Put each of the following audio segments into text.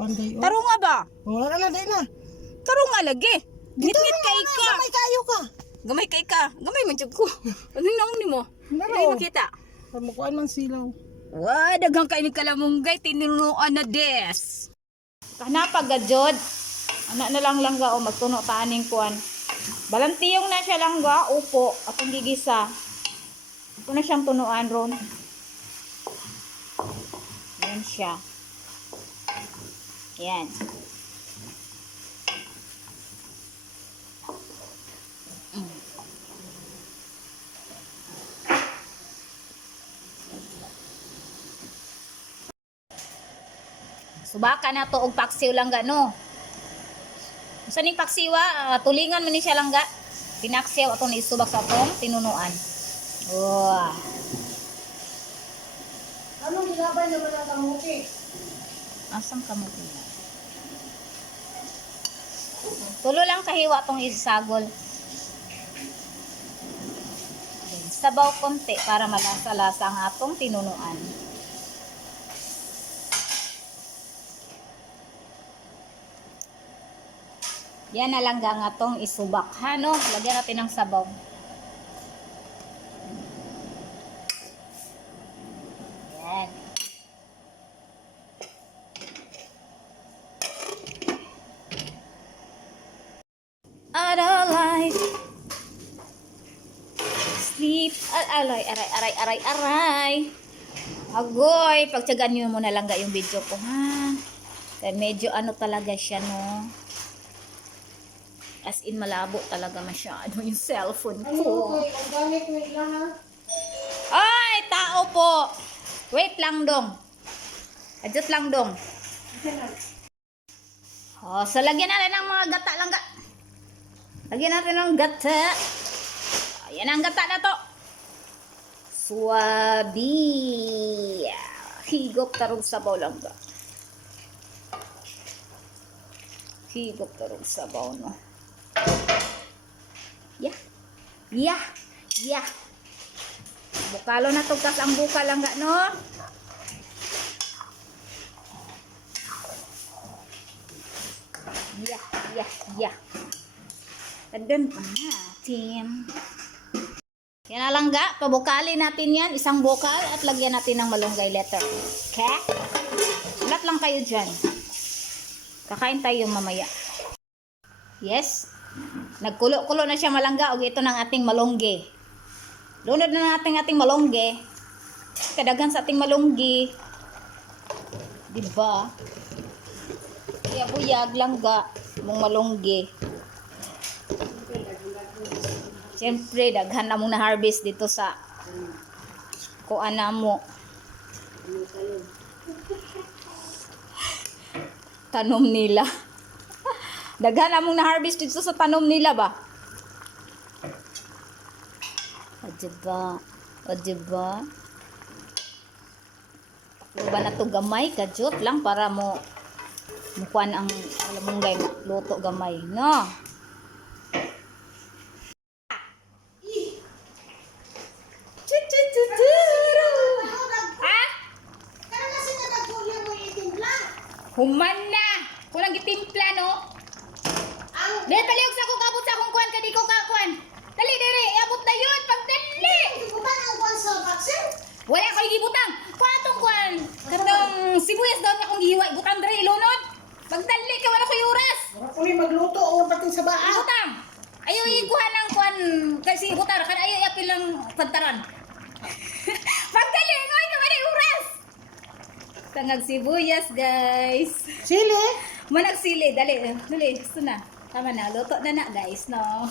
Panday o. Tarunga ba? Wala na day na. Tarunga lagi. Ngit-ngit kay ka. Gamay kayo ka. Gamay kay ka. Gamay man jud ko. Anong naong nimo? Naro. Dili makita. Pamukuan man silaw. Wa daghang kay ni kalamunggay tinunuan na des. Kana pagajod. Ana na lang langga o magtuno ta aning kuan. Balantiyong na siya langga, upo atong gigisa. Ito na siyang tunuan ron. Yan siya. Yan. Subaka na to og paksiw lang no. Sa ning paksiwa, tulingan man ni siya langga. Pinaksiw atong isubak sa atong tinunuan. Wow. Anong ginabay naman ang kamuti? Asang kamuti na? Tulo lang kahiwa tong isagol. Sabaw konti para malasa-lasa ang atong tinunuan. Yan na lang ang atong isubak. Ha, no? Lagyan natin ng sabaw. Yan. I don't like sleep. Aray. Agoy, pagtyagaan nyo muna lang yung video ko, ha? Kaya medyo ano talaga siya, no? As in, malabo talaga masyado yung cellphone ko. Organic na ilang ha? Ay, tao po. Wait lang dong. Adjust lang dong. Oh, so lagyan natin ng mga gata lang. Lagyan natin ng gata. Ayan ang gata na to. Swabi. Higop tarong sabaw lang ba? Higop tarong sabaw, no? Yeah. Bukalo na to kas ang bukal lang ga, no? Yeah. Tagdan pa natin. Yan na lang ga, pabukalin natin yan, isang bukal at lagyan natin ng malunggay letter. Okay? Lahat lang kayo dyan. Kakain tayo mamaya. Yes? Nagkulo-kulo na siya malangga og ito ng ating malongge. Lunod na natin ating malongge. Kadagan sa ating malongge. Diba? Buyag langga mong malongge. Siyempre daghan na mong na-harvest dito sa kuan na mo. Tanom nila. Daghan among na-harvest dito sa tanom nila ba? O diba? Diba na to gamay, kajot lang para mo mukuan ang alamungay luto gamay, no? Ha? Human na! Kulang gitimpla, no? Dahil paliog sa akong kabot sa akong kuwan, kadi ko kakuan. Dali, diri, abot na yun, pagdali! Ibutan ang kuwan sa vaccine? Wala ko gibutang. Kuatong kuwan. Katong sibuyas daw akong gihiwa, butang diri ilunod. Pagdali ka wala ko oras. Wala ko ni magluto o pating sa baa. Butang. Ayaw ikuha ng kuwan kasi butar kan ayaw yapil lang pantaran. Pagdali, ngoy ka wala oras. Tangag sibuyas, guys. Sili? Manag sili, dali, gusto na. Tama na, luto na guys, no?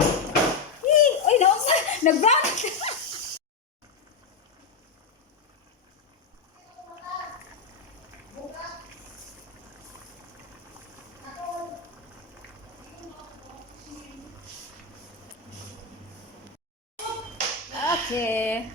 Oy, naunsa, nag-brown! Okay.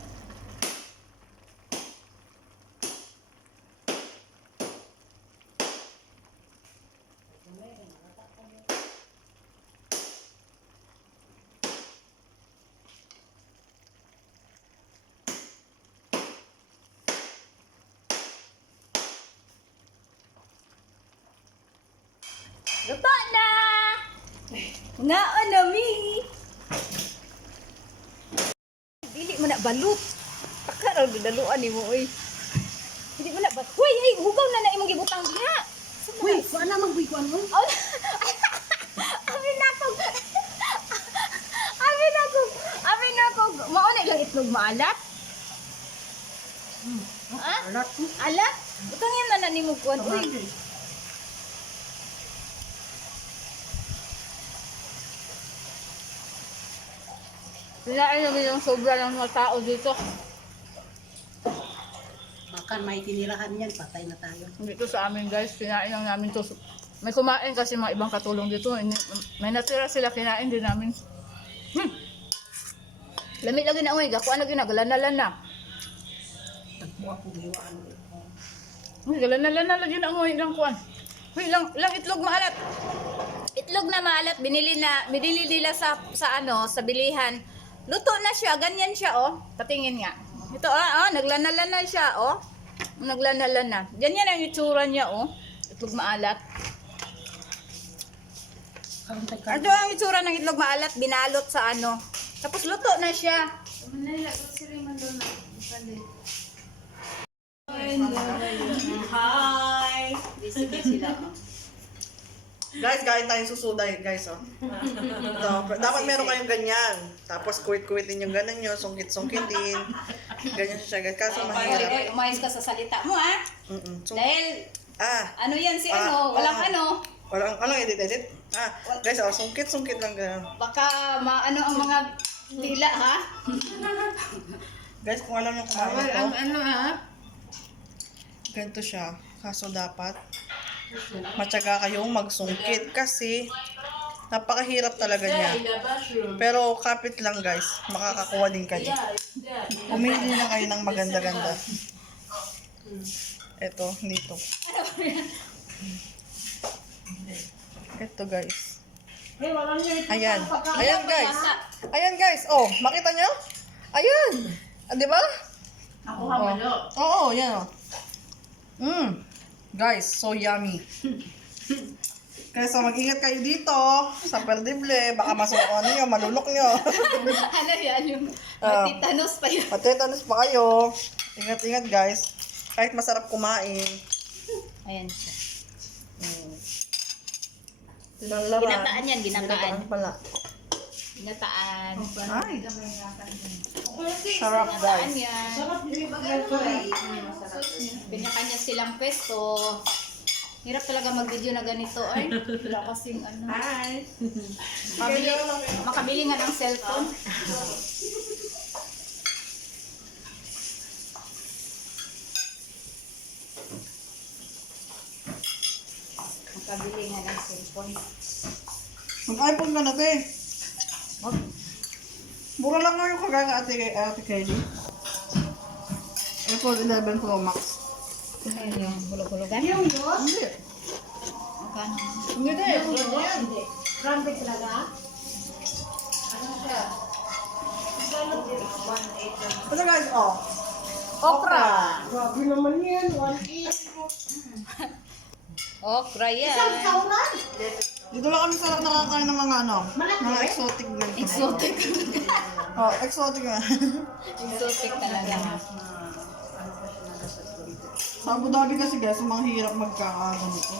Luto na! Ngaon na, mi! Dili mo na balut. Takaraw, gidaluan ni mo, oy. Dili mo na balut. Uy, ay, hugaw na na imong gibutang diha. Uy, saan na magbuikuan mo? Oh, amin na ko. Amin na ko. Amin na ko. Mauna lang itlog maalat. Ha? Alat ko. Alat? Butang yan na nimo kuan. Uy. Kinain namin yung sobra ng mga tao dito. Baka may tinirahan yan, patay na tayo. Dito sa amin guys, kinain lang namin to. May kumain kasi mga ibang katulong dito. May natira sila, kinain din namin. Lamig lagi na uy, gakuan lagi na, galanalan na. Tagpo ako giwaan. Uy, galanalan na lagi na uy, ilang kuan. Uy, lang itlog maalat. Itlog na maalat, binili nila sa sa bilihan. Luto na siya, ganyan siya oh. Patingin nga. Ito naglanalan na siya oh. Naglanalan na. Ganyan ang itsura niya oh. Itlog maalat. Ito ang itsura ng itlog maalat, binalot sa ano. Tapos luto na siya. Hi! Busy sila. Guys, kain tayong susuday, guys, oh. Ito, dapat meron kayong ganyan. Tapos kuwit-kuwitin yung ganan nyo, sungkit-sungkitin. Ganyan siya, guys. Kaso mahirap. Oy, umayos ka sa salita mo ah. Dahil ano yan si walang Walang edit. Guys, sungkit-sungkit lang ganun. baka maano ang mga dila ha. Guys, kung alam nyo kumain ito, ganito siya. Kaso dapat, matyaga kayong magsungkit kasi napakahirap talaga niya. Pero kapit lang guys, makakakuha din kayo. Pumili lang kayo ng maganda-ganda. Ito, dito. Ito guys. Ayan. Ayan guys. Ayan guys. Oh, makita nyo? Ayan. Di ba? Nakuha mo lo. Oo, yan oh. Guys, so yummy. Kaya so mag-ingat kayo dito sa perdible. Baka masuk nyo, malulok nyo. Ano yan yung matitanos pa yun. Matetanos pa kayo. Ingat-ingat guys. Kahit masarap kumain. Ayan siya. Lalara. Ginataan yan, ginataan. Pala. Ginataan. Ay. Sarap Ginataan guys. yan. Kanya-kanya silang pesto. Hirap talaga mag-video na ganito. Ay, wala kasing ano. Makabili nga ng cellphone. Makabili nga ng cellphone. Mag-iPhone ka na, te. Mura lang nga yung kagaya ate Kylie. iPhone 11 Pro Max. Ayun yung hulog-hulugan. Yung dos? Hindi. Magkano? Hindi. Grande talaga? Ito guys, oh. Okra. Grabe naman yan. 1.8. Okra yan. Isang sauran. Dito lang kami sa nakakain ng mga ano, Malaki. mga exotic na. Exotic. Oh, exotic na. Exotic talaga. Sa Abu Dhabi kasi guys, ang mga hirap magkakaano nito.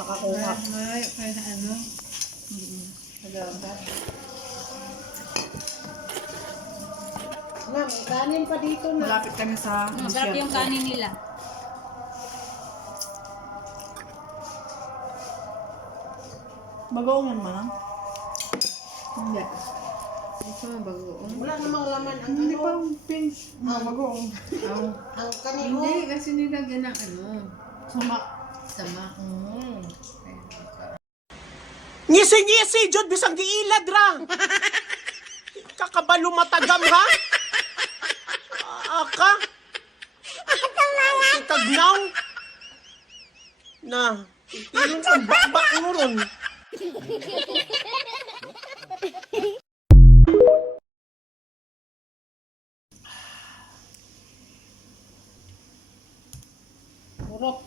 Nakakuha. Kaya ano? Ma'am, may kanin pa dito na. Malapit kami sa Masarap yung kanin nila. Bagoongan mo na? Hindi. Wala namang laman ang Hindi ano. pa pink. Bagoong. Ang kanino. Hindi, kasi nilagyan ng ano, Sama. sama. Ngisi-ngisi, Jod, bisang giilad ra. Kakabalo matagam, ha? Aka? Sikagnaw? Na, ilong ka bakbak mo ron. Burok.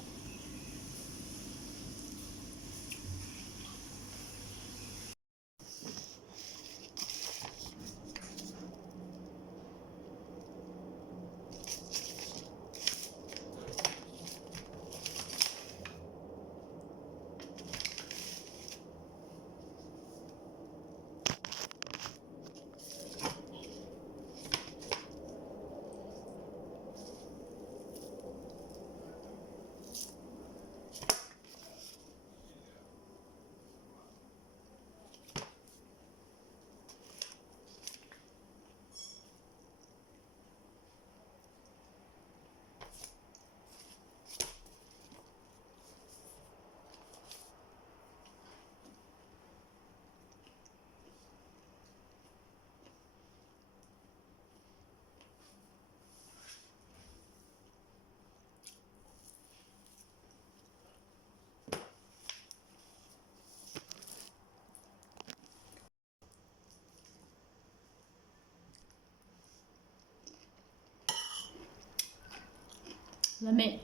Lami.